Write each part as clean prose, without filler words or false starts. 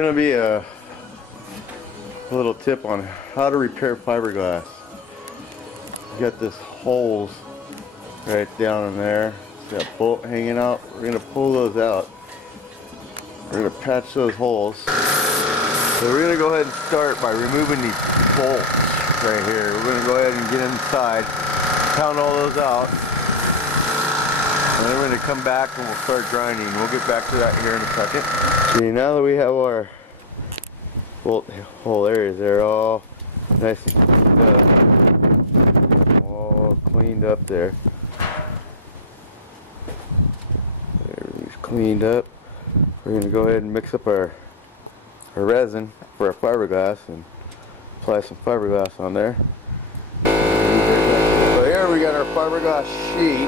gonna be a little tip on how to repair fiberglass. You got this holes right down in there. See that bolt hanging out? We're gonna pull those out. We're gonna patch those holes. So we're gonna go ahead and start by removing these bolts right here. We're gonna go ahead and get inside, pound all those out, and then we're gonna come back and we'll start grinding. We'll get back to that here in a second. See, now that we have our bolt hole areas, they're all nice and cleaned up. All cleaned up there. Everything's cleaned up. We're going to go ahead and mix up our resin for our fiberglass and apply some fiberglass on there. So here we got our fiberglass sheet.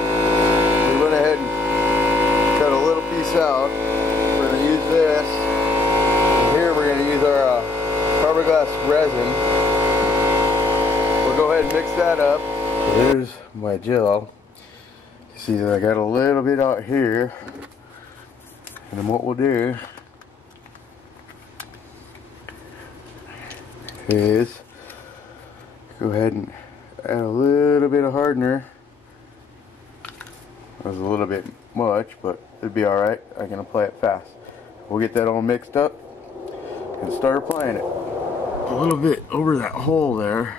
We went ahead and cut a little piece out. We're going to use this. And here we're going to use our fiberglass resin. We'll go ahead and mix that up. Here's my gel. You see that I got a little bit out here. And then what we'll do is go ahead and add a little bit of hardener. That was a little bit much, but it'd be alright. I can apply it fast. We'll get that all mixed up and start applying it. A little bit over that hole there.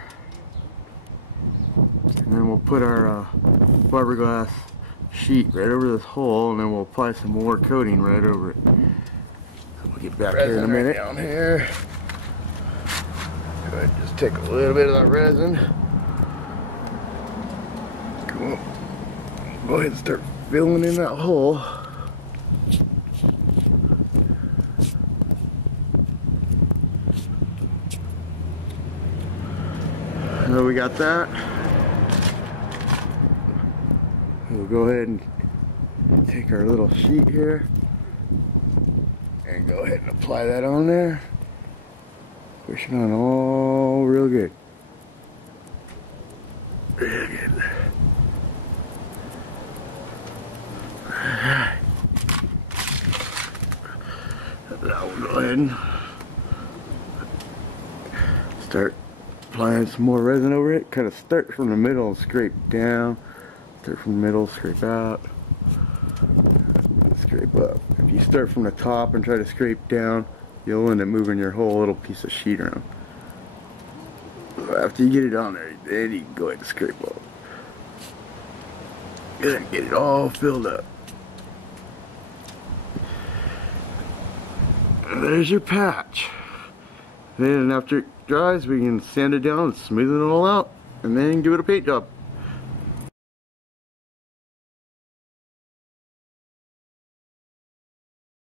And then we'll put our fiberglass sheet right over this hole, and then we'll apply some more coating right over it. So we'll get back here in a minute. Down here. Go ahead and just take a little bit of that resin. Go ahead and start filling in that hole. So we got that. We'll go ahead and take our little sheet here and go ahead and apply that on there. Push it on all real good. Real good. Alright. Now we'll go ahead and start applying some more resin over it. Kind of start from the middle and scrape down. Start from the middle, scrape out, scrape up. If you start from the top and try to scrape down, you'll end up moving your whole little piece of sheet around. So after you get it on there, then you can go ahead and scrape up. Good, get it all filled up. And there's your patch. Then after it dries, we can sand it down and smooth it all out, and then give it a paint job.